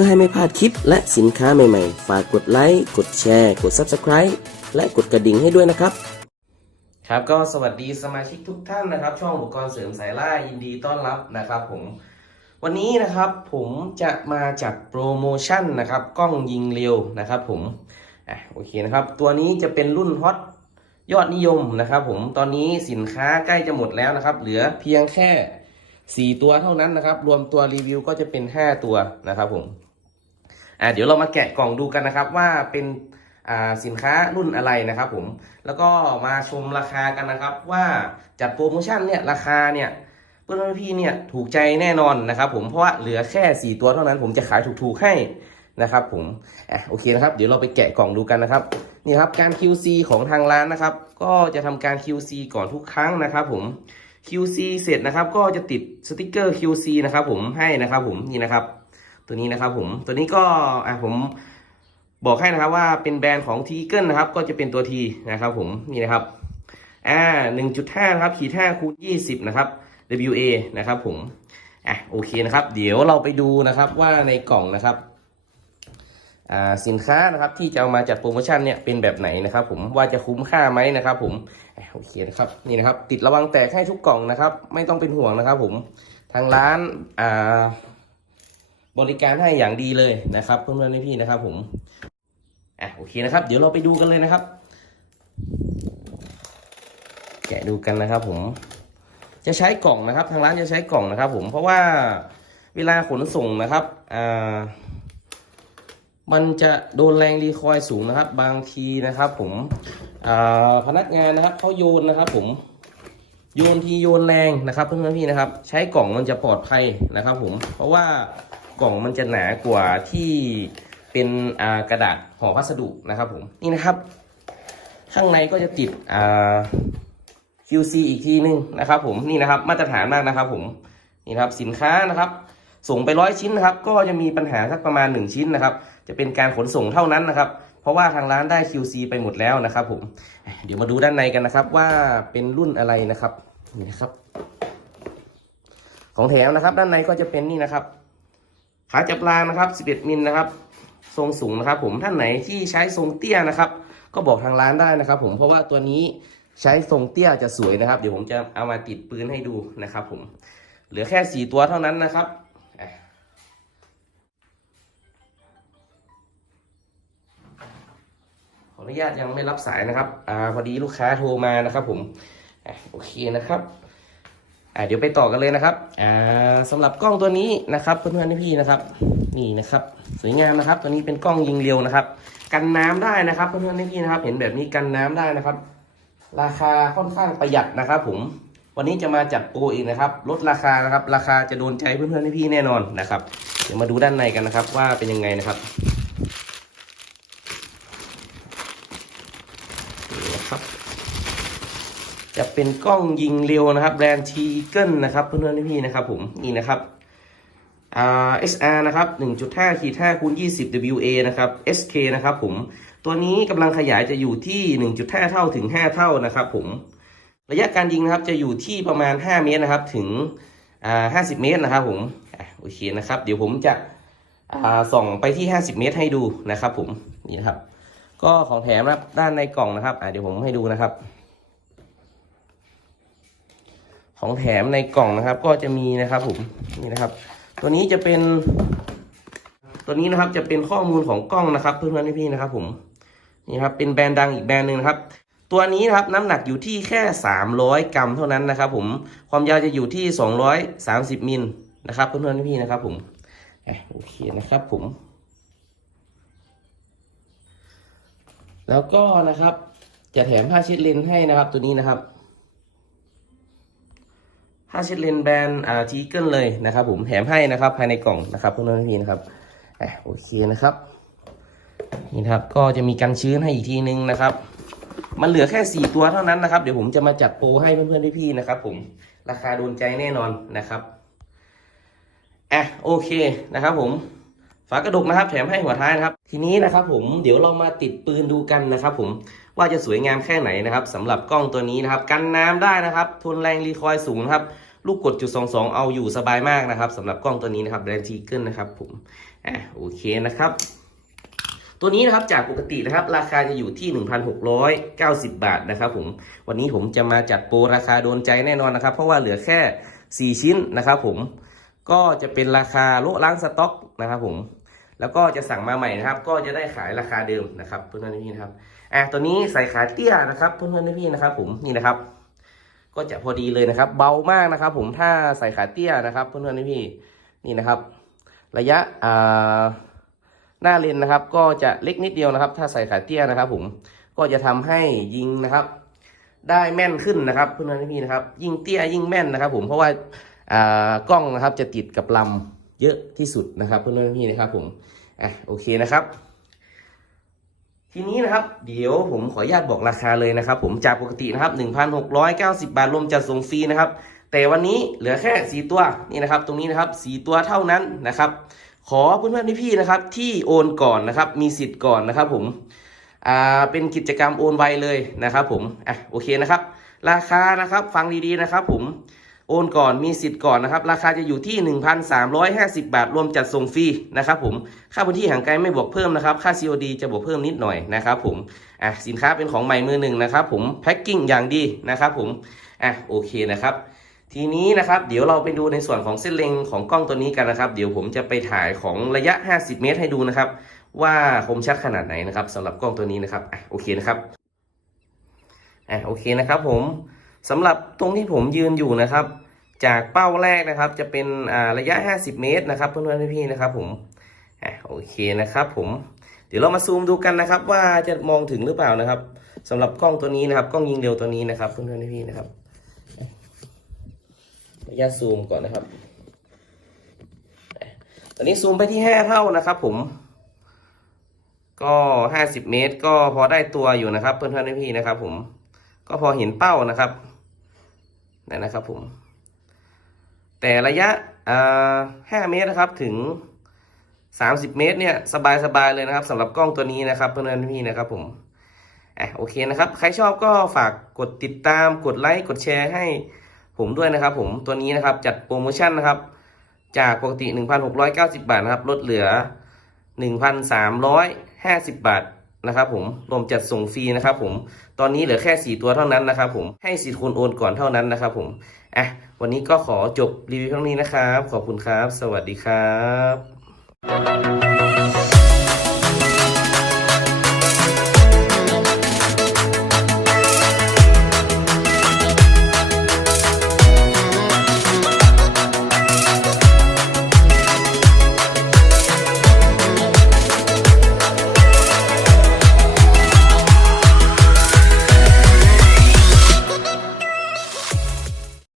พื่อให้ไม่พลาดคลิปและสินค้าใหม่ๆ ฝากกดไลค์ กดแชร์ กด Subscribe และกดกระดิ่งให้ด้วยนะครับ ครับก็สวัสดีสมาชิกทุกท่านนะครับ ช่องอุปกรณ์เสริมสายล่ายินดีต้อนรับนะครับผม วันนี้นะครับผมจะมาจัดโปรโมชั่นนะครับ กล้องยิงเร็วนะครับผมอะโอเคนะครับ ตัวนี้จะเป็นรุ่นฮอตยอดนิยมนะครับผมตอนนี้สินค้าใกล้จะหมดแล้วนะครับ เหลือเพียงแค่ 4 ตัวเท่านั้นนะครับ รวมตัวรีวิวก็จะเป็น 5 ตัวนะครับผม อะเดี๋ยวเรามาแกะกล่องดูกันนะครับว่าเป็นอ่าสินค้ารุ่นอะไรนะครับผมแล้วก็มาชมราคากันนะครับ ว่าจัดโปรโมชั่นเนี่ยราคาเนี่ยเพื่อนพี่เนี่ยถูกใจแน่นอนนะครับผมเพราะว่าเหลือแค่ 4 ตัวเท่านั้นผมจะขายถูกๆให้นะครับผมอะโอเคนะครับ เดี๋ยวเราไปแกะกล่องดูกันนะครับนี่ครับการ QC ของทางร้านนะครับ ก็จะทำการ QC ก่อนทุกครั้งนะครับผม QC เสร็จนะครับก็จะติดสติกเกอร์ QC นะครับผมให้นะครับผมนี่นะครับ ตัวนี้นะครับผมตัวนี้ก็อะผมบอกให้นะครับว่าเป็นแบรนด์ของทีเกิลนะครับ ก็จะเป็นตัว T นะครับ ผมนี่นะครับอ่า1.5นะครับขีด5คูณ20นะครับ WA นะครับผมอะโอเคนะครับ เดี๋ยวเราไปดูนะครับว่าในกล่องนะครับอ่าสินค้านะครับที่จะเอามาจัดโปรโมชั่นเนี่ยเป็นแบบไหนนะครับ ผมว่าจะคุ้มค่าไหมนะครับ ผมอะโอเคนะครับนี่นะครับ ติดระวังแตกให้ทุกกล่องนะครับ ไม่ต้องเป็นห่วงนะครับ ผมทางร้านอ่า บริการให้อย่างดีเลยนะครับเพื่อนๆพี่ๆนะครับ ผมอะโอเคนะครับ เดี๋ยวเราไปดูกันเลยนะครับแกะดูกันนะครับ ผม จะใช้กล่องนะครับ ทางร้านจะใช้กล่องนะครับ ผมเพราะว่าเวลาขนส่งนะครับอ่ามันจะโดนแรงรีคอยสูงนะครับ บางทีนะครับ ผมอ่าพนักงานนะครับเขาโยนนะครับ ผมโยนทีโยนแรงนะครับเพื่อนๆพี่นะครับ ใช้กล่องมันจะปลอดภัยนะครับ ผมเพราะว่า กล่องมันจะหนากว่าที่เป็นกระดาษห่อพัสดุนะครับผมนี่นะครับ ข้างในก็จะติด QC อีกทีนึงนะครับผมนี่นะครับมาตรฐานมากนะครับผมนี่นะครับสินค้านะครับส่งไปร้อยชิ้นนะครับก็จะมีปัญหาสักประมาณ 1 ชิ้นนะครับ จะเป็นการขนส่งเท่านั้นนะครับ เพราะว่าทางร้านได้ QC ไปหมดแล้วนะครับผมเดี๋ยวมาดูด้านในกันนะครับว่าเป็นรุ่นอะไรนะครับนี่นะครับ ของแถมนะครับด้านในก็จะเป็นนี่นะครับ ขาจับรางนะครับ11มิลนะครับ ทรงสูงนะครับ ผมท่านไหนที่ใช้ทรงเตี้ยนะครับ ก็บอกทางร้านได้นะครับ ผมเพราะว่าตัวนี้ใช้ทรงเตี้ยจะสวยนะครับ เดี๋ยวผมจะเอามาติดปืนให้ดูนะครับ ผม เหลือแค่สี่ตัวเท่านั้นนะครับขออนุญาตยังไม่รับสายนะครับ อ่าพอดีลูกค้าโทรมานะครับ ผมอโอเคนะครับ อ่าเดี๋ยวไปต่อกันเลยนะครับอ่าสำหรับกล้องตัวนี้นะครับเพื่อนๆพี่ๆนะครับนี่นะครับ สวยงามนะครับ ตัวนี้เป็นกล้องยิงเร็วนะครับ กันน้ำได้นะครับเพื่อนๆพี่ๆนะครับ เห็นแบบนี้กันน้ำได้นะครับ ราคาค่อนข้างประหยัดนะครับผมวันนี้จะมาจัดโปรอีกนะครับลดราคานะครับ ราคาจะโดนใจเพื่อนๆพี่ๆแน่นอนนะครับ เดี๋ยวมาดูด้านในกันนะครับ ว่าเป็นยังไงนะครับนี่นะครับ จะเป็นกล้องยิงเร็วนะครับแบรนด์ทีเกิลนะครับเพื่อนๆพี่นะครับผมนี่นะครับอ่า SR นะครับ 1.5ขีด5คูณ20 WA นะครับ SK นะครับผมตัวนี้กำลังขยายจะอยู่ที่ 1.5 เท่าถึง 5 เท่านะครับผมระยะการยิงนะครับจะอยู่ที่ประมาณ 5 เมตรนะครับถึงอ่า50 เมตรนะครับผมโอเคนะครับเดี๋ยวผมจะอ่าส่องไปที่ 50 เมตรให้ดูนะครับผมนี่นะครับ ก็ของแถมนะครับด้านในกล่องนะครับอะเดี๋ยวผมให้ดูนะครับ ของแถมในกล่องนะครับ ก็จะมีนะครับผมนี่นะครับ ตัวนี้จะเป็น ตัวนี้นะครับจะเป็นข้อมูลของกล้องนะครับ เพื่อนๆพี่ๆนะครับ ผมนี่ครับเป็นแบรนด์ดังอีกแบรนด์หนึ่งนะครับตัวนี้นะครับน้ำหนักอยู่ที่แค่ 300 กรัมเท่านั้นนะครับ ผมความยาวจะอยู่ที่ 230มิลนะครับเพื่อนๆพี่ๆนะครับ ผมโอเคนะครับ ผม แล้วก็นะครับ จะแถมผ้าเช็ดเลนให้นะครับ ตัวนี้นะครับ ผ้าเช็ดเลนแบรนด์อ่าทีเกิลเลยนะครับผมแถมให้นะครับภายในกล่องนะครับเพื่อนๆพี่ๆนะครับอะโอเคนะครับนี่ครับก็จะมีกันชื้นให้อีกทีนึงนะครับ มันเหลือแค่ 4 ตัวเท่านั้นนะครับ เดี๋ยวผมจะมาจัดโปรให้เพื่อนๆพี่ๆนะครับผมราคาโดนใจแน่นอนนะครับอะโอเคนะครับผม ฝากระดกนะครับ แถมให้หัวท้ายนะครับ ทีนี้นะครับผมเดี๋ยวเรามาติดปืนดูกันนะครับ ผมว่าจะสวยงามแค่ไหนนะครับสำหรับกล้องตัวนี้นะครับ กันน้ำได้นะครับ ทนแรงรีคอยสูงนะครับลูกกดจุดสองสองเอาอยู่สบายมากนะครับสำหรับกล้องตัวนี้นะครับแบรนด์ทีเกิลนะครับ ผมอะโอเคนะครับ ตัวนี้นะครับจากปกตินะครับ ราคาจะอยู่ที่ 1,690 บาทนะครับ ผมวันนี้ผมจะมาจัดโปรราคาโดนใจแน่นอนนะครับ เพราะว่าเหลือแค่ 4 ชิ้นนะครับ ผมก็จะเป็นราคาโลล้างสต็อกนะครับผม แล้วก็จะสั่งมาใหม่นะครับ ก็จะได้ขายราคาเดิมนะครับเพื่อนๆพี่นะครับอะตัวนี้ใส่ขาเตี้ยนะครับเพื่อนๆพี่นะครับ ผมนี่นะครับ ก็จะพอดีเลยนะครับ เบามากนะครับ ผมถ้าใส่ขาเตี้ยนะครับ เพื่อนๆพี่นี่นะครับ ระยะอ่าหน้าเลนนะครับ ก็จะเล็กนิดเดียวนะครับ ถ้าใส่ขาเตี้ยนะครับ ผมก็จะทำให้ยิงนะครับ ได้แม่นขึ้นนะครับเพื่อนๆพี่นะครับ ยิ่งเตี้ยยิ่งแม่นนะครับ ผมเพราะว่าอ่ากล้องนะครับจะติดกับลำ เยอะที่สุดนะครับเพื่อนๆพี่นะครับผมอะโอเคนะครับ ทีนี้นะครับ เดี๋ยวผมขออนุญาตบอกราคาเลยนะครับ ผมจากปกตินะครับ 1,690 บาทรวมจัดส่งฟรีนะครับ แต่วันนี้เหลือแค่ 4 ตัวนี่นะครับ ตรงนี้นะครับ4ตัวเท่านั้นนะครับขอเพื่อนๆพี่ๆนะครับ ที่โอนก่อนนะครับ มีสิทธิ์ก่อนนะครับ ผมอ่าเป็นกิจกรรมโอนไวเลยนะครับ ผมอะโอเคนะครับ ราคานะครับ ฟังดีๆนะครับ ผม โอนก่อนมีสิทธิ์ก่อนนะครับ ราคาจะอยู่ที่ 1,350 บาท รวมจัดส่งฟรีนะครับผมค่าพื้นที่ห่างไกลไม่บวกเพิ่มนะครับ ค่า COD จะบวกเพิ่มนิดหน่อยนะครับผมอะสินค้าเป็นของใหม่มือหนึ่งนะครับผมแพ็คกิ้งอย่างดีนะครับผมอะโอเคนะครับทีนี้นะครับเดี๋ยวเราไปดูในส่วนของเส้นเล็งของกล้องตัวนี้กันนะครับ เดี๋ยวผมจะไปถ่ายของระยะ 50 เมตรให้ดูนะครับ ว่าคมชัดขนาดไหนนะครับสำหรับกล้องตัวนี้นะครับอะโอเคนะครับอะโอเคนะครับผม สำหรับตรงที่ผมยืนอยู่นะครับ จากเป้าแรกนะครับจะเป็นระยะ 50 เมตรนะครับเพื่อนๆพี่ๆนะครับผมอะโอเคนะครับผมเดี๋ยวเรามาซูมดูกันนะครับ ว่าจะมองถึงหรือเปล่านะครับสำหรับกล้องตัวนี้นะครับ กล้องยิงเร็วตัวนี้นะครับเพื่อนๆพี่ๆนะครับระยะซูมก่อนนะครับตอนนี้ซูมไปที่ห้าเท่านะครับ ผม ก็ห้าสิบเมตร ก็พอได้ตัวอยู่นะครับ เพื่อนๆพี่ๆนะครับ ผม ก็พอเห็นเป้านะครับ นั่นนะครับผม แต่ระยะอ่าห้าเมตรนะครับถึงสามสิบเมตรเนี่ยสบายๆเลยนะครับสำหรับกล้องตัวนี้นะครับเพื่อนๆพี่นะครับผมอะโอเคนะครับ ใครชอบก็ฝากกดติดตามกดไลค์กดแชร์ให้ผมด้วยนะครับ ผมตัวนี้นะครับจัดโปรโมชั่นนะครับ จากปกติ 1,690 บาทนะครับลดเหลือ 1,350 บาท นะครับผมรวมจัดส่งฟรีนะครับผมตอนนี้เหลือแค่ 4 ตัวเท่านั้นนะครับผมให้สิทธิ์คนโอนก่อนเท่านั้นนะครับผมอะวันนี้ก็ขอจบรีวิวเท่านี้นะครับ ขอบคุณครับ สวัสดีครับ